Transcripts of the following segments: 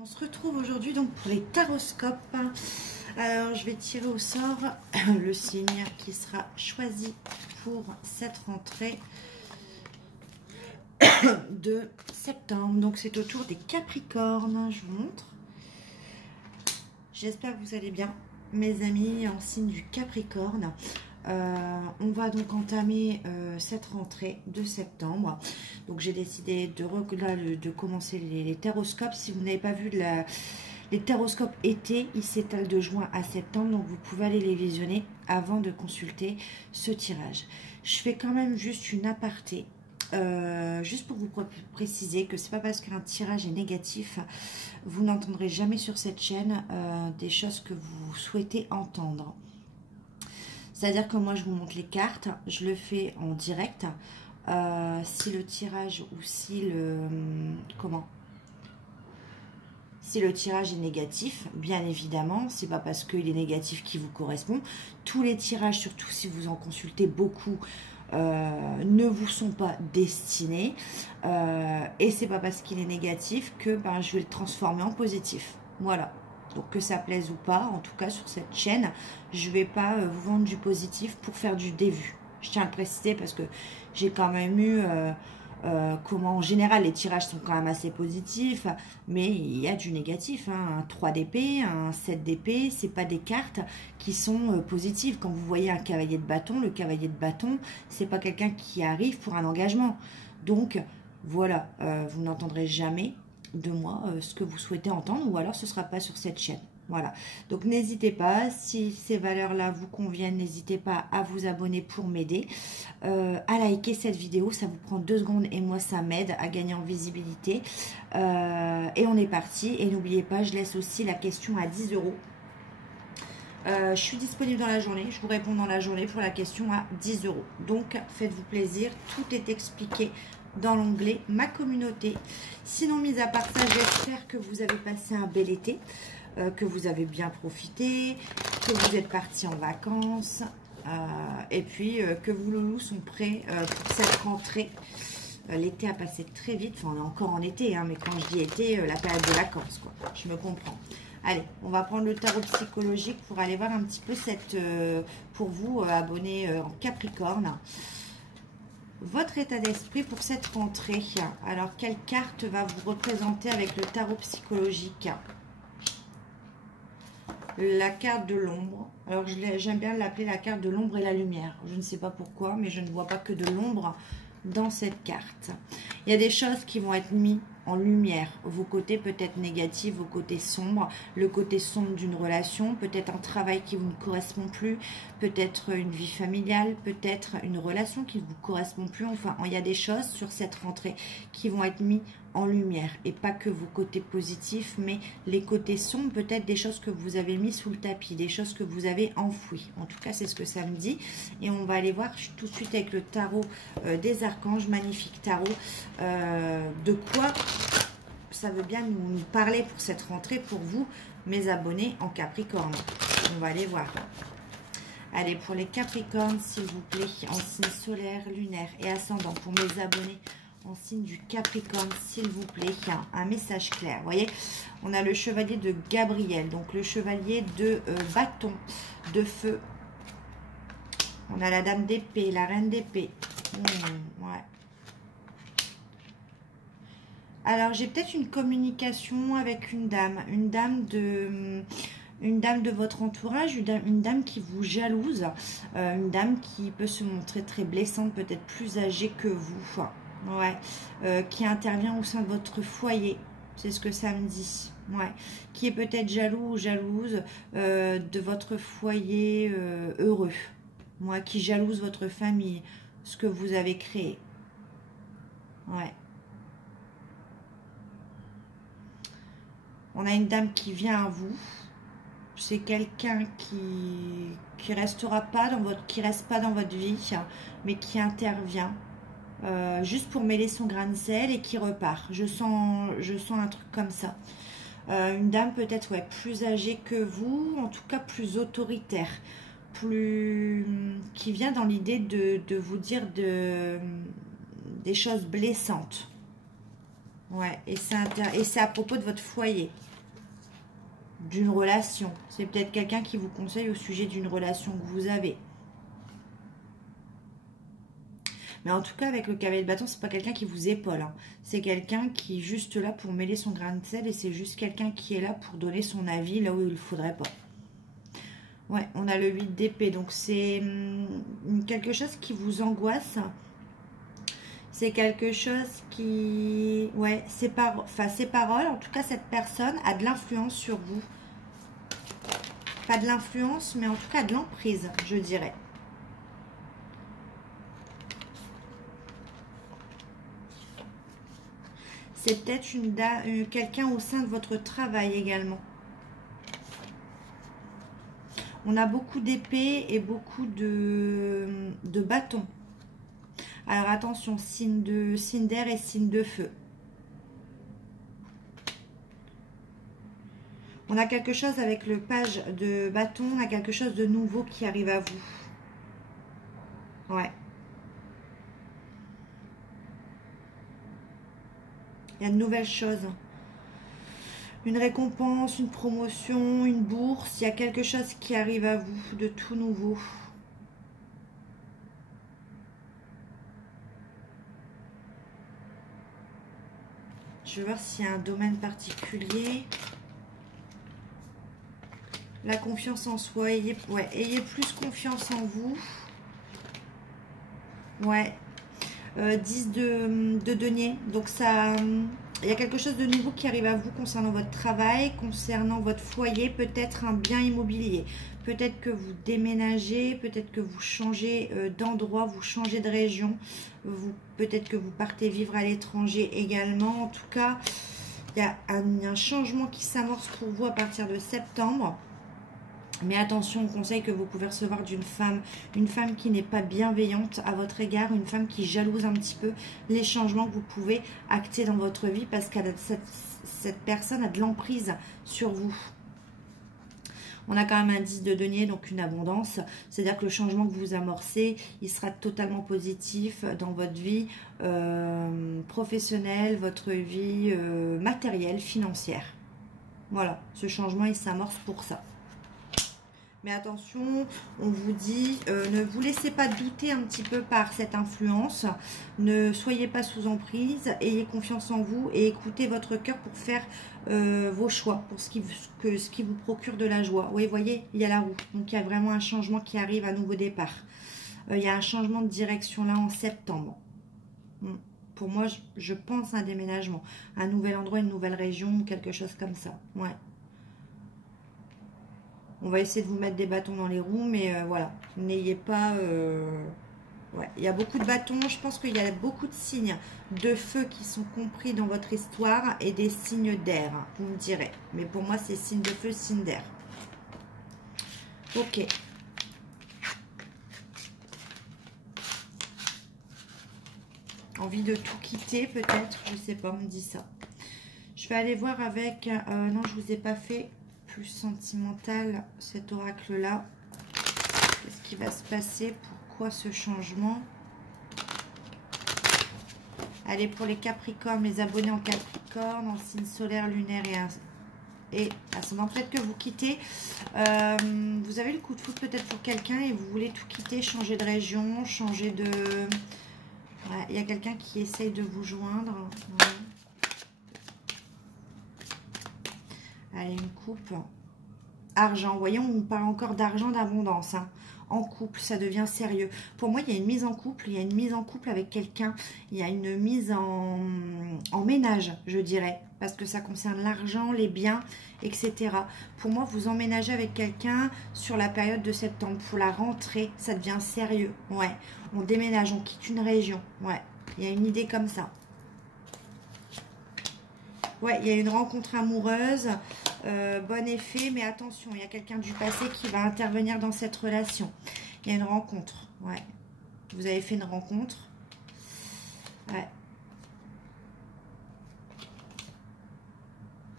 On se retrouve aujourd'hui donc pour les taroscopes. Alors je vais tirer au sort le signe qui sera choisi pour cette rentrée de septembre. Donc c'est au tour des Capricornes. Je vous montre. J'espère que vous allez bien, mes amis en signe du Capricorne. On va donc entamer cette rentrée de septembre. Donc j'ai décidé de commencer les taroscopes. Si vous n'avez pas vu les taroscopes été, ils s'étalent de juin à septembre. Donc vous pouvez aller les visionner avant de consulter ce tirage. Je fais quand même juste une aparté. Juste pour vous préciser que c'est pas parce qu'un tirage est négatif, vous n'entendrez jamais sur cette chaîne des choses que vous souhaitez entendre. C'est-à-dire que moi, je vous montre les cartes, je le fais en direct. Si le tirage ou si le tirage est négatif, bien évidemment, c'est pas parce qu'il est négatif qu'il vous correspond. Tous les tirages, surtout si vous en consultez beaucoup, ne vous sont pas destinés. Et c'est pas parce qu'il est négatif que je vais le transformer en positif. Voilà. Donc que ça plaise ou pas, en tout cas sur cette chaîne, je ne vais pas vous vendre du positif pour faire du dévu. Je tiens à le préciser parce que j'ai quand même eu, en général les tirages sont quand même assez positifs, mais il y a du négatif. Un 3 d'épée, un 7 d'épée, c'est pas des cartes qui sont positives. Quand vous voyez un cavalier de bâton, le cavalier de bâton, c'est pas quelqu'un qui arrive pour un engagement. Donc voilà, vous n'entendrez jamais de moi ce que vous souhaitez entendre, ou alors ce ne sera pas sur cette chaîne. Voilà, donc n'hésitez pas, si ces valeurs-là vous conviennent, n'hésitez pas à vous abonner pour m'aider, à liker cette vidéo, ça vous prend 2 secondes et moi ça m'aide à gagner en visibilité. Et on est parti, et n'oubliez pas, je laisse aussi la question à 10 €. Je suis disponible dans la journée, je vous réponds dans la journée pour la question à 10 €. Donc faites-vous plaisir, tout est expliqué dans l'onglet ma communauté. Sinon, mis à part ça, j'espère que vous avez passé un bel été, que vous avez bien profité, que vous êtes partis en vacances, et puis que vos loulous sont prêts pour cette rentrée. L'été a passé très vite, enfin on est encore en été, mais quand je dis été, la période de vacances, quoi. Je me comprends. Allez, on va prendre le tarot psychologique pour aller voir un petit peu pour vous, abonnés en Capricorne, votre état d'esprit pour cette rentrée. Alors, quelle carte va vous représenter avec le tarot psychologique? La carte de l'ombre. Alors, j'aime bien l'appeler la carte de l'ombre et la lumière. Je ne sais pas pourquoi, mais je ne vois pas que de l'ombre dans cette carte. Il y a des choses qui vont être mises en lumière, vos côtés peut-être négatifs, vos côtés sombres, le côté sombre d'une relation, peut-être un travail qui vous ne correspond plus, peut-être une vie familiale, peut-être une relation qui ne vous correspond plus. Enfin, il y a des choses sur cette rentrée qui vont être mises en lumière, et pas que vos côtés positifs, mais les côtés sombres, peut-être des choses que vous avez mis sous le tapis, des choses que vous avez enfouies. En tout cas, c'est ce que ça me dit. Et on va aller voir tout de suite avec le tarot des archanges, magnifique tarot, de quoi ça veut bien nous parler pour cette rentrée, pour vous, mes abonnés en Capricorne. On va aller voir. Allez, pour les Capricornes, s'il vous plaît, en signe solaire, lunaire et ascendant, pour mes abonnés en signe du Capricorne, s'il vous plaît, un message clair. Vous voyez, on a le chevalier de Gabriel, donc le chevalier de bâton, de feu. On a la dame d'épée, la reine d'épée. Ouais. Alors, j'ai peut-être une communication avec une dame de votre entourage, une dame qui vous jalouse, une dame qui peut se montrer très blessante, peut-être plus âgée que vous, ouais, qui intervient au sein de votre foyer, c'est ce que ça me dit, ouais, qui est peut-être jaloux ou jalouse de votre foyer heureux, ouais, qui jalouse votre famille, ce que vous avez créé, ouais. On a une dame qui vient à vous. C'est quelqu'un qui restera pas dans votre, qui reste pas dans votre vie, mais qui intervient juste pour mêler son grain de sel et qui repart. Je sens un truc comme ça. Une dame peut-être plus âgée que vous, en tout cas plus autoritaire, qui vient dans l'idée de vous dire des choses blessantes. Ouais, et c'est à propos de votre foyer. D'une relation. C'est peut-être quelqu'un qui vous conseille au sujet d'une relation que vous avez. Mais en tout cas, avec le cavalier de bâton, c'est pas quelqu'un qui vous épaule. Hein. C'est quelqu'un qui est juste là pour mêler son grain de sel et c'est juste quelqu'un qui est là pour donner son avis là où il ne faudrait pas. Ouais, on a le 8 d'épée. Donc, c'est quelque chose qui vous angoisse. C'est quelque chose qui... Ouais, ses paroles, en tout cas, cette personne a de l'influence sur vous. Pas de l'influence, mais en tout cas de l'emprise, je dirais. C'est peut-être quelqu'un au sein de votre travail également. On a beaucoup d'épées et beaucoup de bâtons. Alors attention, signe d'air et signe de feu. On a quelque chose avec le page de bâton, on a quelque chose de nouveau qui arrive à vous. Ouais. Il y a de nouvelles choses. Une récompense, une promotion, une bourse. Il y a quelque chose qui arrive à vous de tout nouveau. Je vais voir s'il y a un domaine particulier. La confiance en soi. Ayez plus confiance en vous. Ouais. 10 de denier. Donc ça... il y a quelque chose de nouveau qui arrive à vous concernant votre travail, concernant votre foyer, peut-être un bien immobilier. Peut-être que vous déménagez, peut-être que vous changez d'endroit, vous changez de région. Peut-être que vous partez vivre à l'étranger également. En tout cas, il y a un changement qui s'amorce pour vous à partir de septembre. Mais attention au conseil que vous pouvez recevoir d'une femme, une femme qui n'est pas bienveillante à votre égard, une femme qui jalouse un petit peu les changements que vous pouvez acter dans votre vie parce que cette personne a de l'emprise sur vous. On a quand même un 10 de denier, donc une abondance. C'est-à-dire que le changement que vous amorcez, il sera totalement positif dans votre vie professionnelle, votre vie matérielle, financière. Voilà, ce changement, il s'amorce pour ça. Mais attention, on vous dit, ne vous laissez pas douter un petit peu par cette influence. Ne soyez pas sous emprise. Ayez confiance en vous et écoutez votre cœur pour faire vos choix, pour ce qui vous procure de la joie. Oui, vous voyez, il y a la roue. Donc, il y a vraiment un changement qui arrive, un nouveau départ. Il y a un changement de direction là en septembre. Pour moi, je pense à un déménagement. Un nouvel endroit, une nouvelle région, quelque chose comme ça. Ouais. On va essayer de vous mettre des bâtons dans les roues, mais voilà, n'ayez pas... Ouais, il y a beaucoup de bâtons, je pense qu'il y a beaucoup de signes de feu qui sont compris dans votre histoire et des signes d'air, vous me direz. Mais pour moi, c'est signe de feu, signe d'air. Ok. Envie de tout quitter, peut-être, je sais pas, on me dit ça. Je vais aller voir avec... non, je vous ai pas fait... plus sentimental cet oracle là. Qu'est-ce qui va se passer? Pourquoi ce changement? Allez, pour les Capricornes, les abonnés en Capricorne, en signe solaire, lunaire et ascendant, peut-être que vous quittez, vous avez le coup de foudre peut-être pour quelqu'un et vous voulez tout quitter, changer de région, changer de... Ouais, il y a quelqu'un qui essaye de vous joindre. Ouais. Allez, une coupe. Argent, voyons, on parle encore d'argent, d'abondance. Hein. En couple, ça devient sérieux. Pour moi, il y a une mise en couple. Il y a une mise en couple avec quelqu'un. Il y a une mise en ménage, je dirais. Parce que ça concerne l'argent, les biens, etc. Pour moi, vous emménagez avec quelqu'un sur la période de septembre. Pour la rentrée, ça devient sérieux. Ouais, on déménage, on quitte une région. Ouais, il y a une idée comme ça. Ouais, il y a une rencontre amoureuse, bon effet, mais attention, il y a quelqu'un du passé qui va intervenir dans cette relation. Il y a une rencontre, ouais. Vous avez fait une rencontre. Ouais.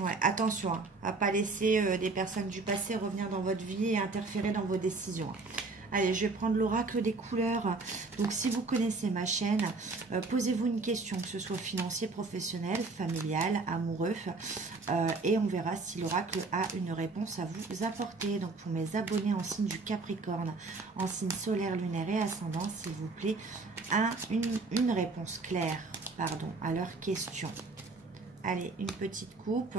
Ouais, attention, hein, à ne pas laisser des personnes du passé revenir dans votre vie et interférer dans vos décisions. Allez, je vais prendre l'oracle des couleurs. Donc, si vous connaissez ma chaîne, posez-vous une question, que ce soit financier, professionnel, familial, amoureux. Et on verra si l'oracle a une réponse à vous apporter. Donc, pour mes abonnés en signe du Capricorne, en signe solaire, lunaire et ascendant, s'il vous plaît, une réponse claire, pardon, à leurs questions. Allez, une petite coupe.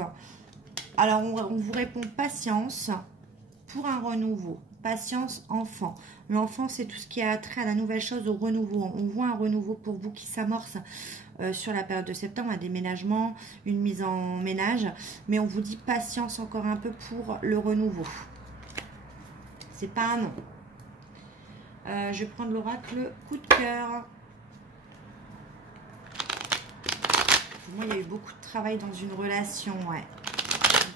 Alors, on vous répond patience pour un renouveau. Patience, enfant. L'enfant, c'est tout ce qui a trait à la nouvelle chose, au renouveau. On voit un renouveau pour vous qui s'amorce sur la période de septembre, un déménagement, une mise en ménage. Mais on vous dit patience encore un peu pour le renouveau. C'est pas un non. Je vais prendre l'oracle coup de cœur. Pour moi, il y a eu beaucoup de travail dans une relation, ouais.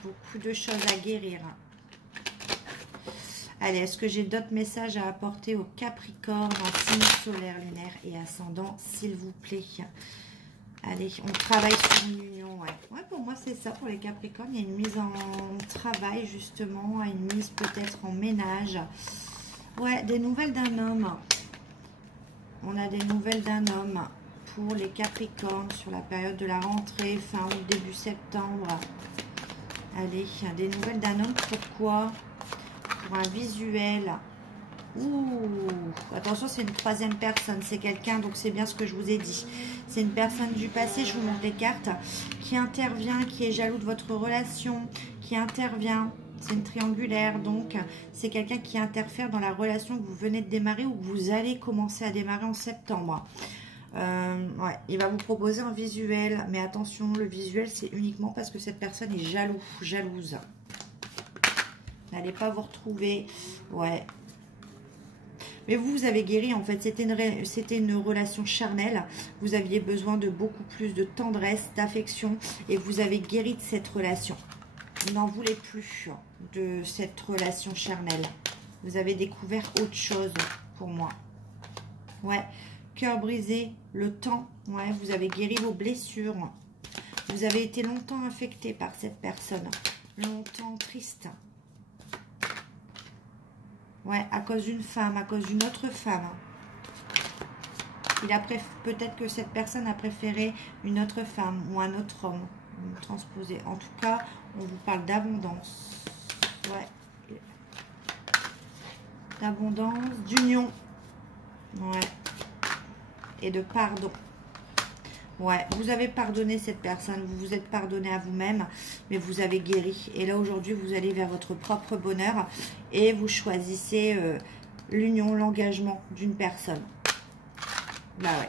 Beaucoup de choses à guérir. Allez, est-ce que j'ai d'autres messages à apporter au Capricorne en signe solaire, lunaire et ascendant, s'il vous plaît? Allez, on travaille sur une union, ouais. Ouais, pour moi, c'est ça, pour les Capricornes. Il y a une mise en travail, justement, une mise peut-être en ménage. Ouais, des nouvelles d'un homme. On a des nouvelles d'un homme pour les Capricornes sur la période de la rentrée, fin août, début septembre. Allez, des nouvelles d'un homme, pourquoi? Pour un visuel. Ouh, attention, c'est une troisième personne, c'est quelqu'un, donc c'est bien ce que je vous ai dit. C'est une personne du passé, je vous montre les cartes, qui intervient, qui est jaloux de votre relation, qui intervient. C'est une triangulaire, donc c'est quelqu'un qui interfère dans la relation que vous venez de démarrer ou que vous allez commencer à démarrer en septembre. Ouais, il va vous proposer un visuel, mais attention, le visuel, c'est uniquement parce que cette personne est jalouse. N'allez pas vous retrouver, ouais. Mais vous avez guéri, en fait, c'était une relation charnelle. Vous aviez besoin de beaucoup plus de tendresse, d'affection, et vous avez guéri de cette relation. Vous n'en voulez plus de cette relation charnelle. Vous avez découvert autre chose pour moi. Ouais, cœur brisé, le temps, ouais, vous avez guéri vos blessures. Vous avez été longtemps affecté par cette personne, longtemps triste. Ouais, à cause d'une femme, à cause d'une autre femme. Peut-être que cette personne a préféré une autre femme ou un autre homme transposé. En tout cas, on vous parle d'abondance. Ouais. D'abondance, d'union. Ouais. Et de pardon. Ouais, vous avez pardonné cette personne, vous vous êtes pardonné à vous-même, mais vous avez guéri. Et là, aujourd'hui, vous allez vers votre propre bonheur et vous choisissez l'union, l'engagement d'une personne. Bah ouais.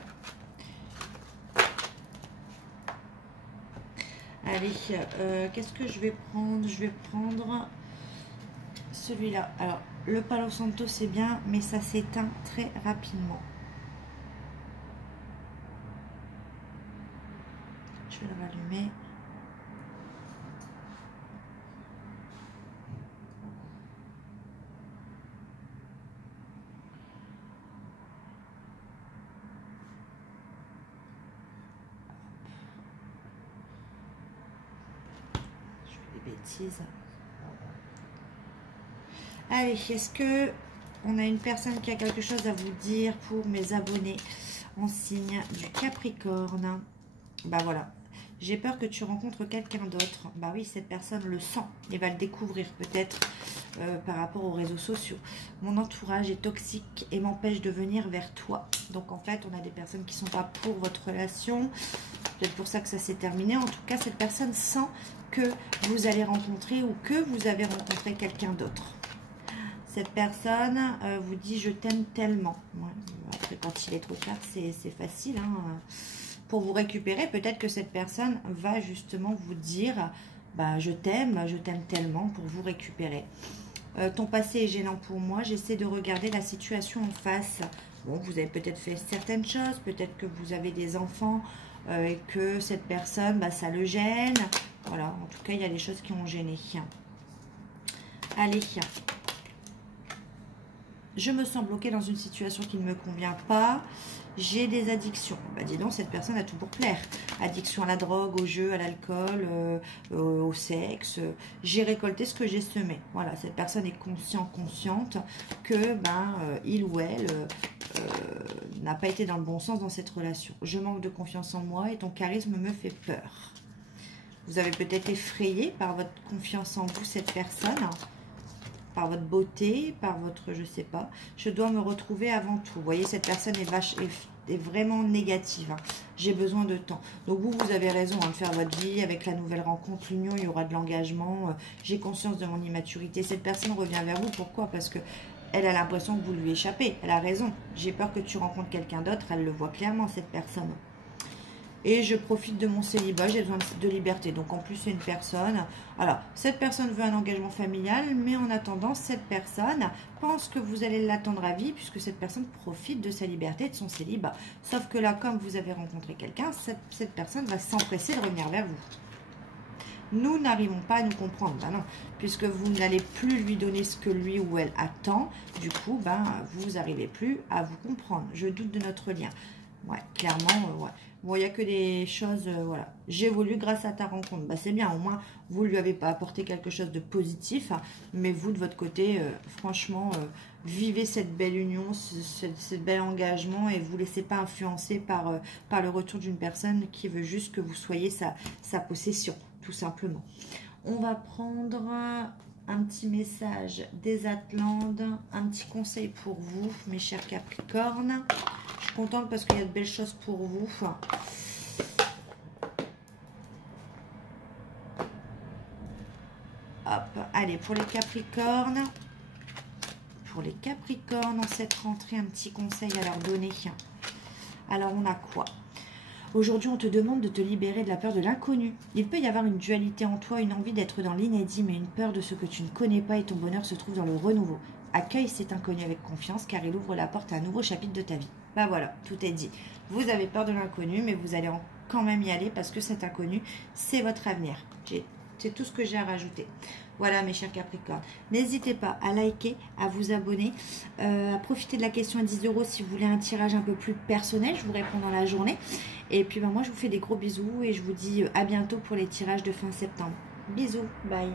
Allez, qu'est-ce que je vais prendre? Je vais prendre celui-là. Alors, le Palo Santo, c'est bien, mais ça s'éteint très rapidement. Je vais le rallumer. Je fais des bêtises. Allez, est-ce que on a une personne qui a quelque chose à vous dire pour mes abonnés en signe du Capricorne? Bah voilà. J'ai peur que tu rencontres quelqu'un d'autre. Bah oui, cette personne le sent et va le découvrir peut-être par rapport aux réseaux sociaux. Mon entourage est toxique et m'empêche de venir vers toi. Donc en fait, on a des personnes qui ne sont pas pour votre relation. Peut-être pour ça que ça s'est terminé. En tout cas, cette personne sent que vous allez rencontrer ou que vous avez rencontré quelqu'un d'autre. Cette personne vous dit « je t'aime tellement ». Ouais, après, quand il est trop tard, c'est facile, hein. Pour vous récupérer, peut-être que cette personne va justement vous dire bah, je t'aime tellement pour vous récupérer. Ton passé est gênant pour moi, j'essaie de regarder la situation en face. Bon, vous avez peut-être fait certaines choses, peut-être que vous avez des enfants et que cette personne, bah, ça le gêne. Voilà, en tout cas, il y a des choses qui ont gêné. Allez. Je me sens bloquée dans une situation qui ne me convient pas. J'ai des addictions. Bah dis donc, cette personne a tout pour plaire. Addiction à la drogue, au jeu, à l'alcool, au sexe. J'ai récolté ce que j'ai semé. Voilà, cette personne est consciente que il ou elle n'a pas été dans le bon sens dans cette relation. Je manque de confiance en moi et ton charisme me fait peur. Vous avez peut-être effrayé par votre confiance en vous cette personne, par votre beauté, par votre, je sais pas. Je dois me retrouver avant tout. Vous voyez, cette personne est vraiment négative. J'ai besoin de temps. Donc vous avez raison de faire votre vie. Avec la nouvelle rencontre, l'union, il y aura de l'engagement. J'ai conscience de mon immaturité. Cette personne revient vers vous. Pourquoi? Parce que elle a l'impression que vous lui échappez. Elle a raison. J'ai peur que tu rencontres quelqu'un d'autre. Elle le voit clairement, cette personne. Et je profite de mon célibat, j'ai besoin de liberté. Donc en plus, c'est une personne. Alors, cette personne veut un engagement familial, mais en attendant, cette personne pense que vous allez l'attendre à vie, puisque cette personne profite de sa liberté, de son célibat. Sauf que là, comme vous avez rencontré quelqu'un, cette personne va s'empresser de revenir vers vous. Nous n'arrivons pas à nous comprendre, non, puisque vous n'allez plus lui donner ce que lui ou elle attend. Du coup, vous n'arrivez plus à vous comprendre. Je doute de notre lien. Ouais, clairement, ouais. Bon, il n'y a que des choses, voilà. J'évolue grâce à ta rencontre. C'est bien, au moins, vous ne lui avez pas apporté quelque chose de positif. Mais vous, de votre côté, franchement, vivez cette belle union, ce bel engagement et vous ne laissez pas influencer par le retour d'une personne qui veut juste que vous soyez sa possession, tout simplement. On va prendre un petit message des Atlantes, un petit conseil pour vous, mes chers Capricornes. Je suis contente parce qu'il y a de belles choses pour vous. Hop, allez, pour les Capricornes. Pour les Capricornes, en cette rentrée, un petit conseil à leur donner. Alors, on a quoi? Aujourd'hui, on te demande de te libérer de la peur de l'inconnu. Il peut y avoir une dualité en toi, une envie d'être dans l'inédit, mais une peur de ce que tu ne connais pas et ton bonheur se trouve dans le renouveau. Accueille cet inconnu avec confiance car il ouvre la porte à un nouveau chapitre de ta vie. Voilà, tout est dit. Vous avez peur de l'inconnu, mais vous allez quand même y aller parce que cet inconnu, c'est votre avenir. C'est tout ce que j'ai à rajouter. Voilà mes chers Capricornes. N'hésitez pas à liker, à vous abonner, à profiter de la question à 10 € si vous voulez un tirage un peu plus personnel. Je vous réponds dans la journée. Et puis moi je vous fais des gros bisous et je vous dis à bientôt pour les tirages de fin septembre. Bisous, bye.